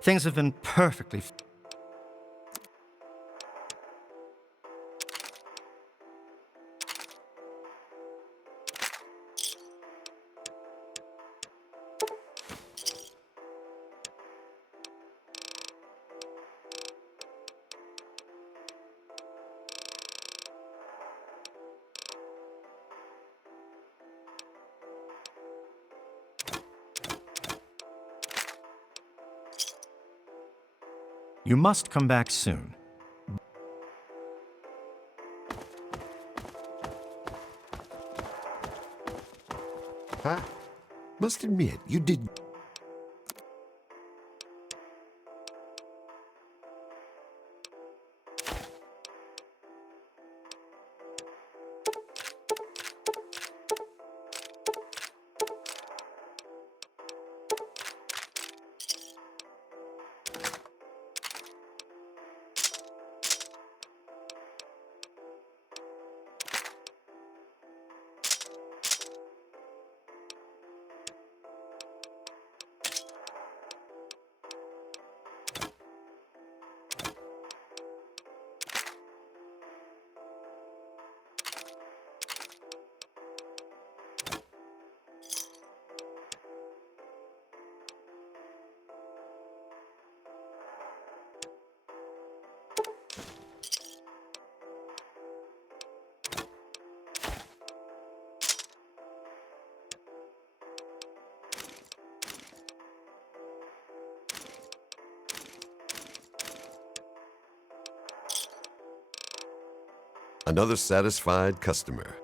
Things have been perfectly... You must come back soon. Huh? Must admit, you did... Another satisfied customer.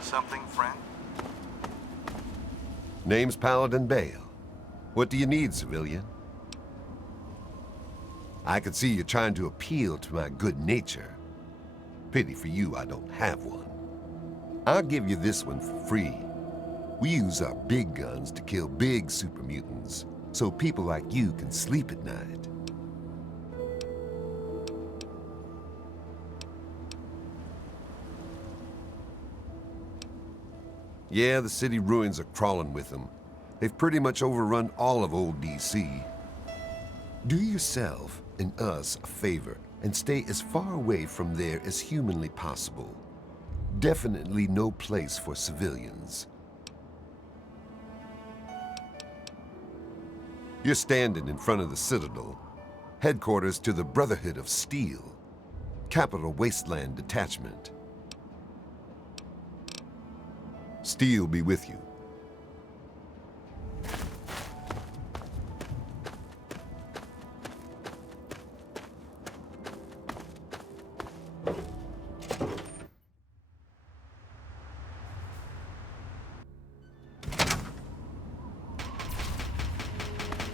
Something, friend? Name's Paladin Bale. What do you need, civilian? I can see you're trying to appeal to my good nature. Pity for you I don't have one. I'll give you this one for free. We use our big guns to kill big super mutants, so people like you can sleep at night. Yeah, the city ruins are crawling with them. They've pretty much overrun all of old DC. Do yourself and us a favor and stay as far away from there as humanly possible. Definitely no place for civilians. You're standing in front of the Citadel, headquarters to the Brotherhood of Steel, Capital Wasteland Detachment. Steel be with you.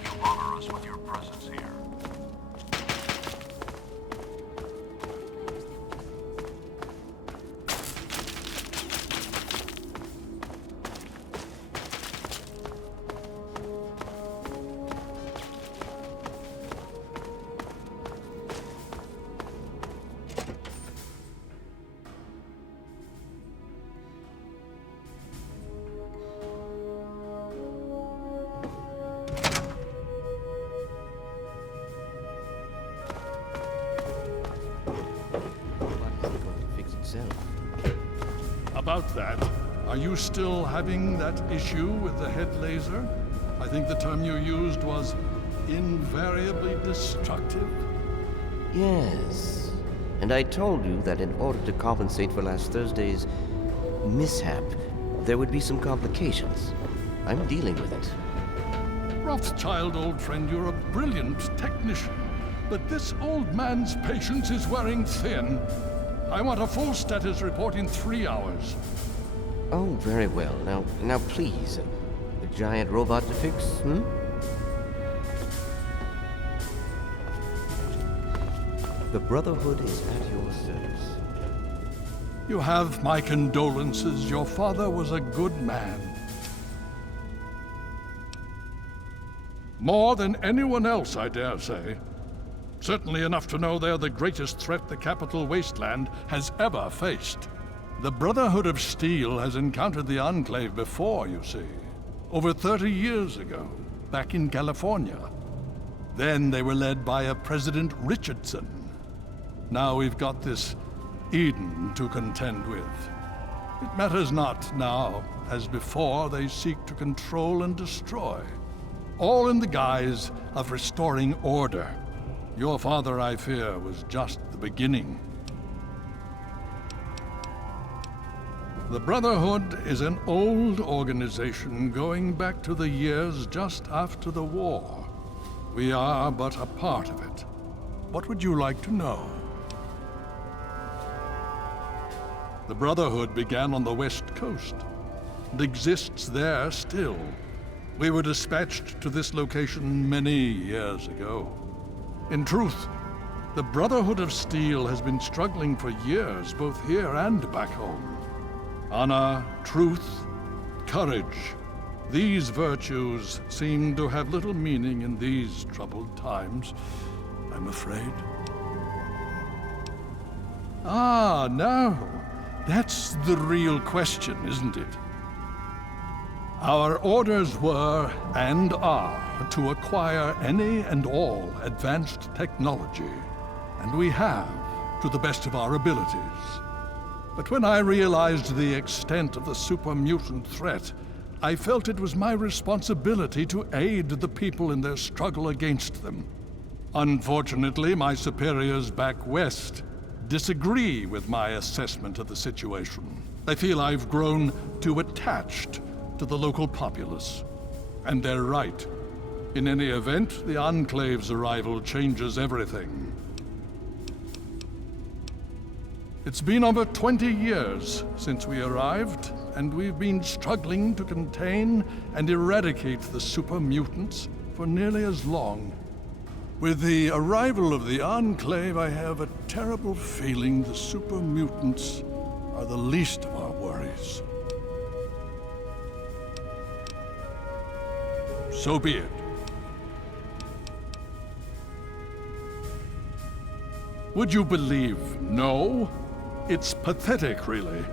You honor us with your presence here. About that, are you still having that issue with the head laser? I think the term you used was invariably destructive. Yes. And I told you that in order to compensate for last Thursday's mishap, there would be some complications. I'm dealing with it. Rothschild, old friend, you're a brilliant technician. But this old man's patience is wearing thin. I want a full status report in 3 hours. Oh, very well. Now please. A giant robot to fix, hmm? The Brotherhood is at your service. You have my condolences. Your father was a good man. More than anyone else, I dare say. Certainly enough to know they're the greatest threat the capital wasteland has ever faced. The Brotherhood of Steel has encountered the Enclave before, you see. Over 30 years ago, back in California. Then they were led by a President Richardson. Now we've got this Eden to contend with. It matters not now, as before they seek to control and destroy. All in the guise of restoring order. Your father, I fear, was just the beginning. The Brotherhood is an old organization going back to the years just after the war. We are but a part of it. What would you like to know? The Brotherhood began on the West Coast and exists there still. We were dispatched to this location many years ago. In truth, the Brotherhood of Steel has been struggling for years, both here and back home. Honor, truth, courage. These virtues seem to have little meaning in these troubled times, I'm afraid. Ah, now, that's the real question, isn't it? Our orders were, and are, to acquire any and all advanced technology, and we have, to the best of our abilities. But when I realized the extent of the super-mutant threat, I felt it was my responsibility to aid the people in their struggle against them. Unfortunately, my superiors back west disagree with my assessment of the situation. They feel I've grown too attached to the local populace. And they're right. In any event, the Enclave's arrival changes everything. It's been over 20 years since we arrived, and we've been struggling to contain and eradicate the super mutants for nearly as long. With the arrival of the Enclave, I have a terrible feeling the super mutants are the least of our worries. So be it. Would you believe no? It's pathetic, really,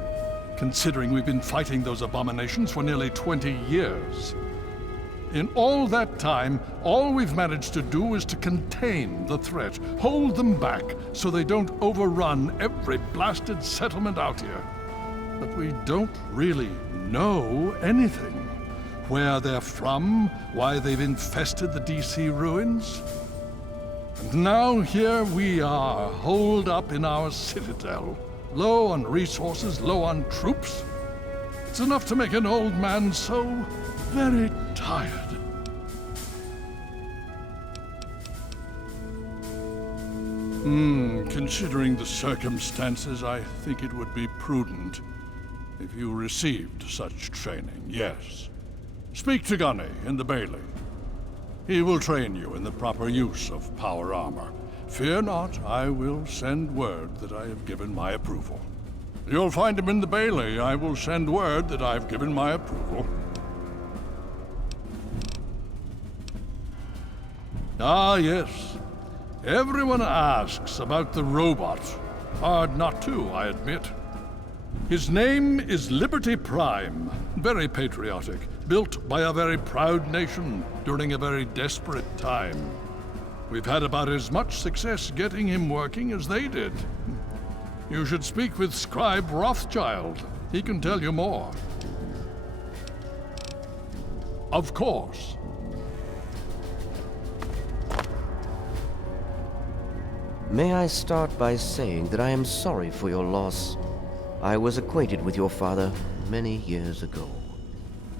considering we've been fighting those abominations for nearly 20 years. In all that time, all we've managed to do is to contain the threat, hold them back so they don't overrun every blasted settlement out here. But we don't really know anything. Where they're from, why they've infested the DC ruins. And now here we are, holed up in our citadel. Low on resources, low on troops. It's enough to make an old man so very tired. Considering the circumstances, I think it would be prudent if you received such training, yes. Speak to Gunny in the Bailey. He will train you in the proper use of power armor. Fear not, I will send word that I have given my approval. You'll find him in the Bailey. I will send word that I've given my approval. Ah, yes. Everyone asks about the robot. Hard not to, I admit. His name is Liberty Prime. Very patriotic. Built by a very proud nation during a very desperate time. We've had about as much success getting him working as they did. You should speak with Scribe Rothschild. He can tell you more. Of course. May I start by saying that I am sorry for your loss. I was acquainted with your father many years ago.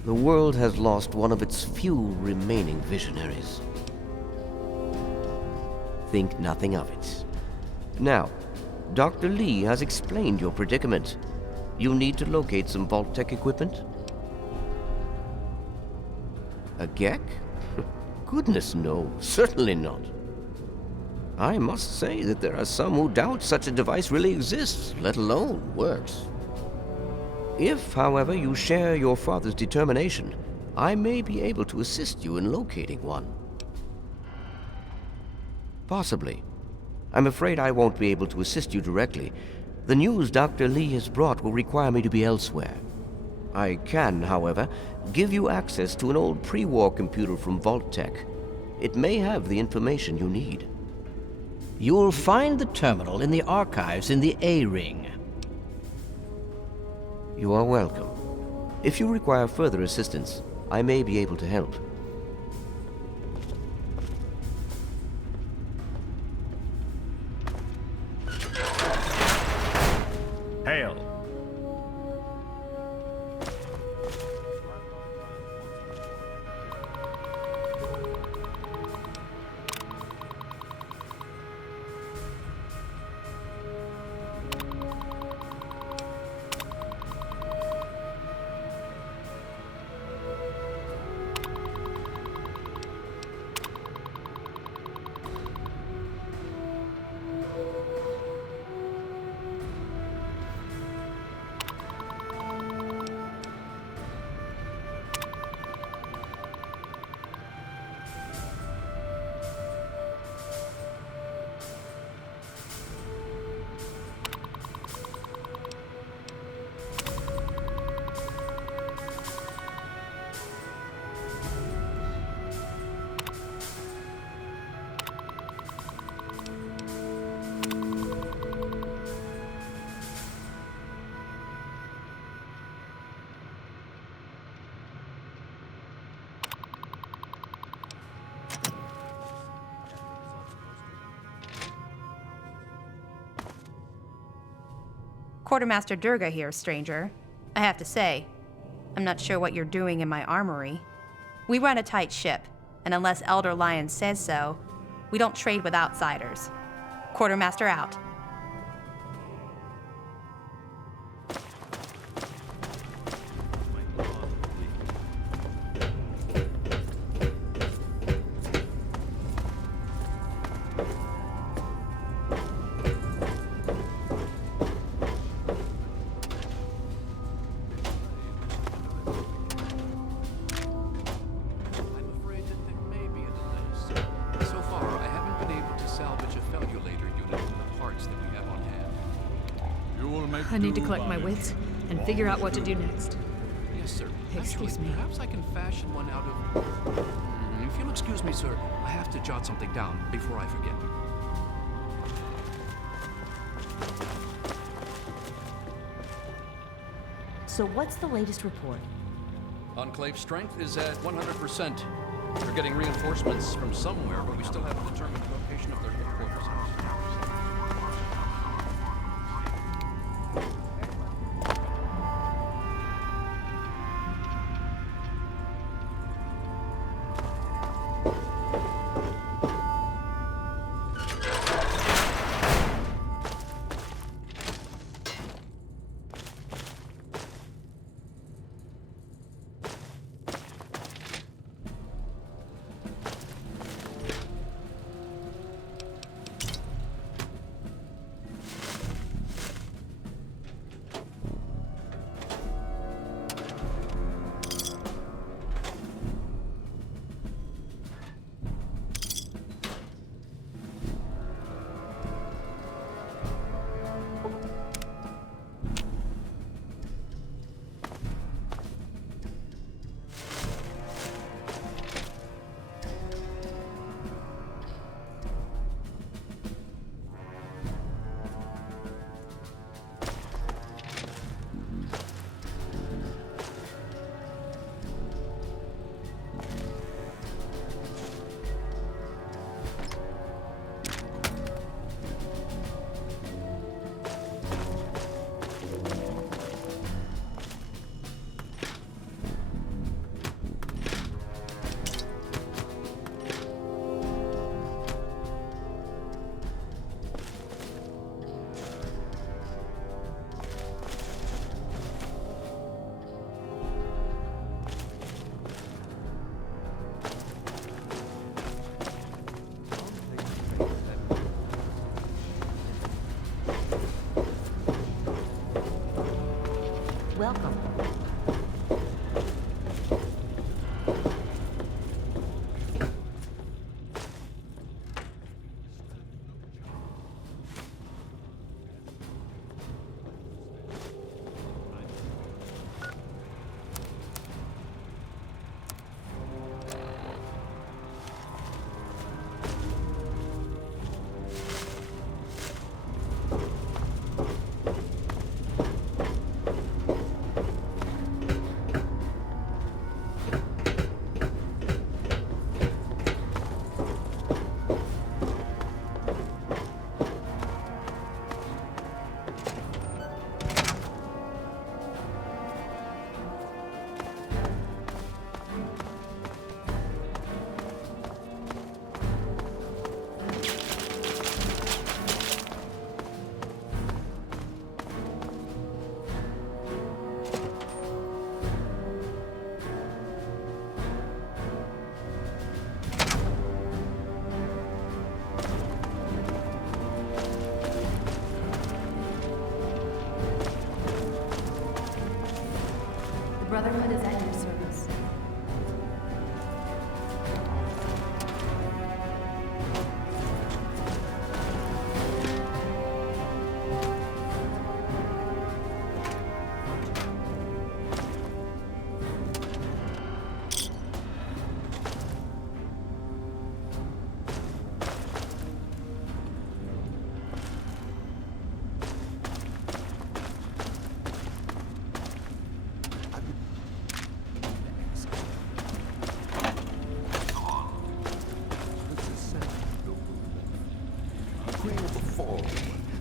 The world has lost one of its few remaining visionaries. Think nothing of it. Now, Dr. Lee has explained your predicament. You need to locate some Vault-Tec equipment? A GECK? Goodness, no. Certainly not. I must say that there are some who doubt such a device really exists, let alone works. If, however, you share your father's determination, I may be able to assist you in locating one. Possibly. I'm afraid I won't be able to assist you directly. The news Dr. Lee has brought will require me to be elsewhere. I can, however, give you access to an old pre-war computer from Vault-Tec. It may have the information you need. You'll find the terminal in the archives in the A-Ring. You are welcome. If you require further assistance, I may be able to help. Hail. Quartermaster Durga here, stranger. I have to say, I'm not sure what you're doing in my armory. We run a tight ship, and unless Elder Lion says so, we don't trade with outsiders. Quartermaster out. I need to collect my wits and figure out what to do next. Yes, sir. Excuse Actually, me. Perhaps I can fashion one out of... If you'll excuse me, sir, I have to jot something down before I forget. So what's the latest report? Enclave strength is at 100%. They're getting reinforcements from somewhere, but we still haven't determined the location of their headquarters. Brotherhood is at your service.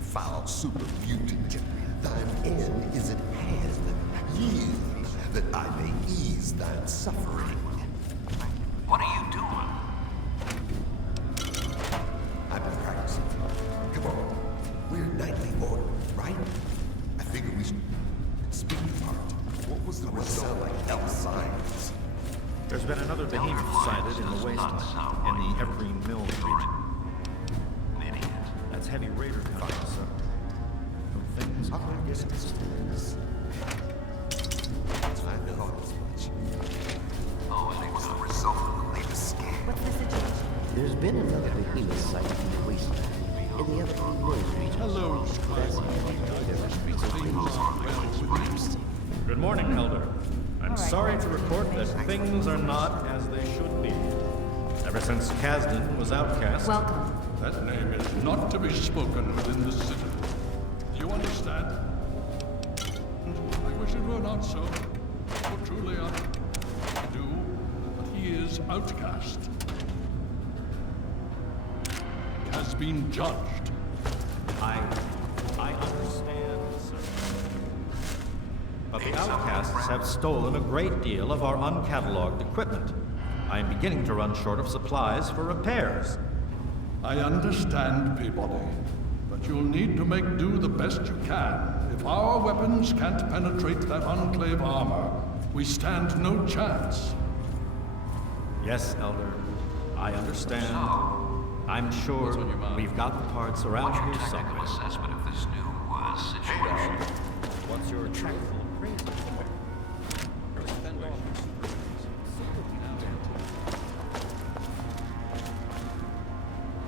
Foul super mutant, thine end is at hand. Yield, that I may ease thine suffering. What are you doing? I've been practicing. Come on, we're knightly order, right? I figure we should speak part. What was the result like hell signs? There's been another behemoth sighted in the wasteland, in the Every Mill region. An idiot. That's heavy raider country, sir. From things I guess it's I know as much. Oh, and it was The result of the latest scam. What's the situation? There's been another behemoth sighted in the wasteland, in the Evergreen Mills region. Hello, Good morning, Elder. I'm sorry to report that things are not as they should be. Ever since Kasdan was outcast, Welcome. That name is not to be spoken within the citadel. Do you understand? I wish it were not so. For truly I do, but he is outcast. He has been judged. I understand, sir. But the outcasts have stolen a great deal of our uncatalogued equipment. I am beginning to run short of supplies for repairs. I understand, Peabody, but you'll need to make do the best you can. If our weapons can't penetrate that Enclave armor, we stand no chance. Yes, Elder. I understand. I'm sure on your mind? we've got the parts around What's your here technical somewhere. assessment of this new situation? What's your technical appraisal?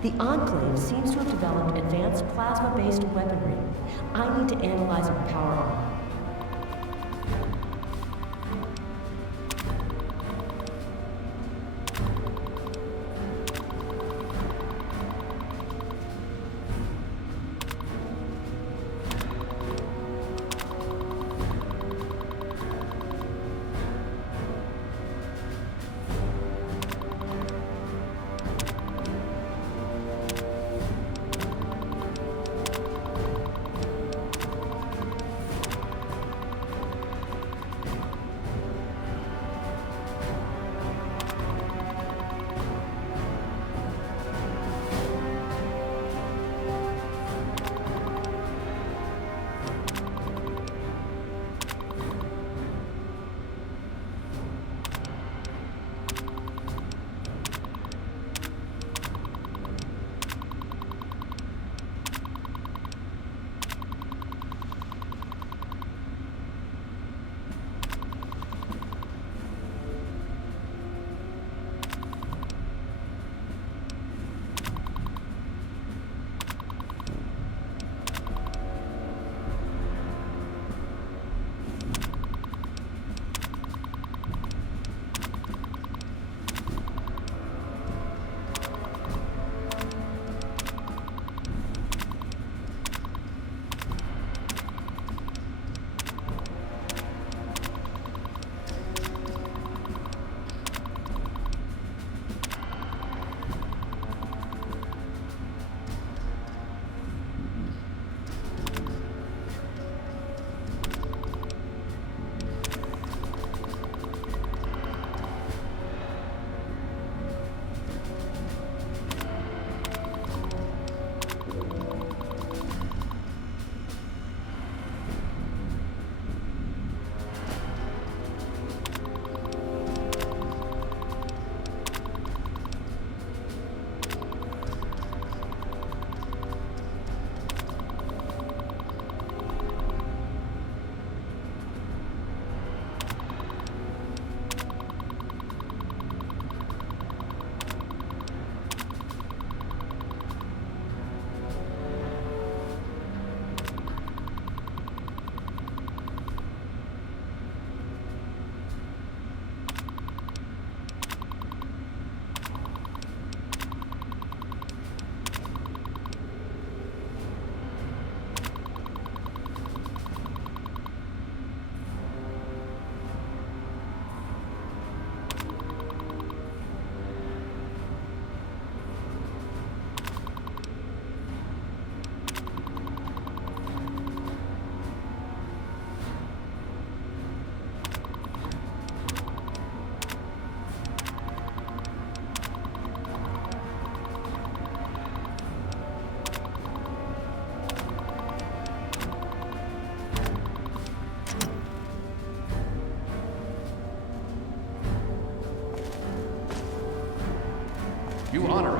The Enclave seems to have developed advanced plasma-based weaponry. I need to analyze our power armor.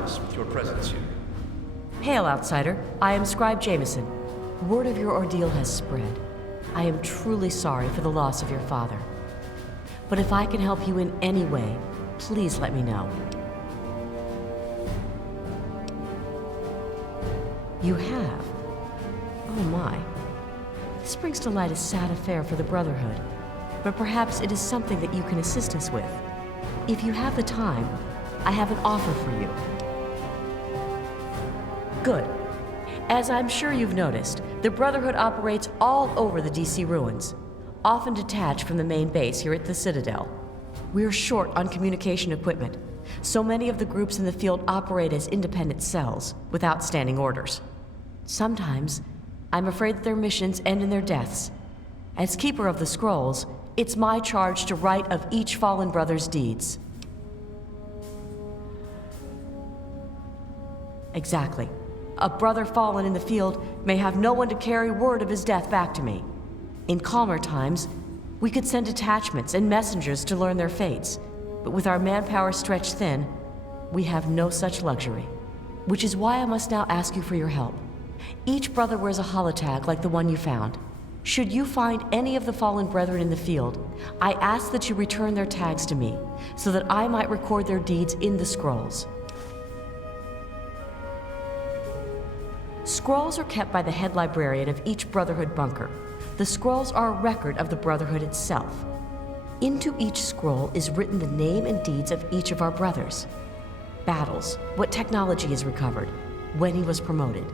us with your presence here. Hail, outsider. I am Scribe Jameson. Word of your ordeal has spread. I am truly sorry for the loss of your father. But if I can help you in any way, please let me know. You have? Oh my. This brings to light a sad affair for the Brotherhood, but perhaps it is something that you can assist us with. If you have the time, I have an offer for you. Good. As I'm sure you've noticed, the Brotherhood operates all over the DC ruins, often detached from the main base here at the Citadel. We're short on communication equipment, so many of the groups in the field operate as independent cells, without standing orders. Sometimes, I'm afraid that their missions end in their deaths. As Keeper of the Scrolls, it's my charge to write of each fallen brother's deeds. Exactly. A brother fallen in the field may have no one to carry word of his death back to me. In calmer times, we could send detachments and messengers to learn their fates, but with our manpower stretched thin, we have no such luxury. Which is why I must now ask you for your help. Each brother wears a holotag like the one you found. Should you find any of the fallen brethren in the field, I ask that you return their tags to me, so that I might record their deeds in the scrolls. Scrolls are kept by the head librarian of each Brotherhood bunker. The scrolls are a record of the Brotherhood itself. Into each scroll is written the name and deeds of each of our brothers. Battles, what technology is recovered, when he was promoted,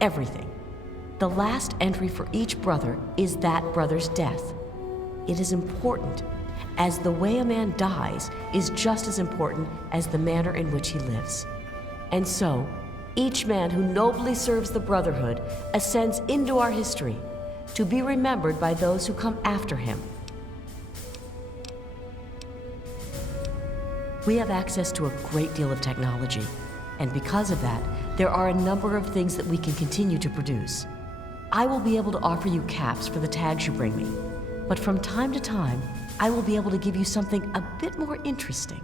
everything. The last entry for each brother is that brother's death. It is important, as the way a man dies is just as important as the manner in which he lives. And so, each man who nobly serves the Brotherhood ascends into our history, to be remembered by those who come after him. We have access to a great deal of technology, and because of that, there are a number of things that we can continue to produce. I will be able to offer you caps for the tags you bring me, but from time to time, I will be able to give you something a bit more interesting.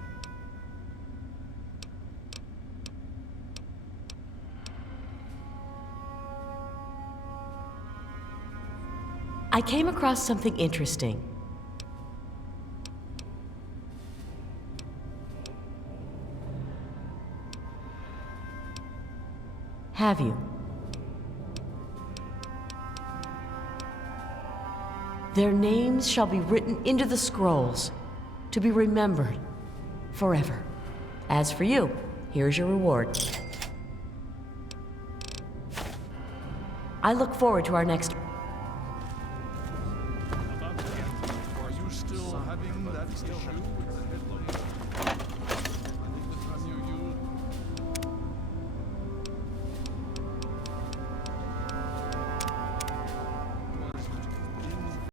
I came across something interesting. Have you? Their names shall be written into the scrolls, to be remembered forever. As for you, here's your reward. I look forward to our next... Are you still having that issue with the headlock?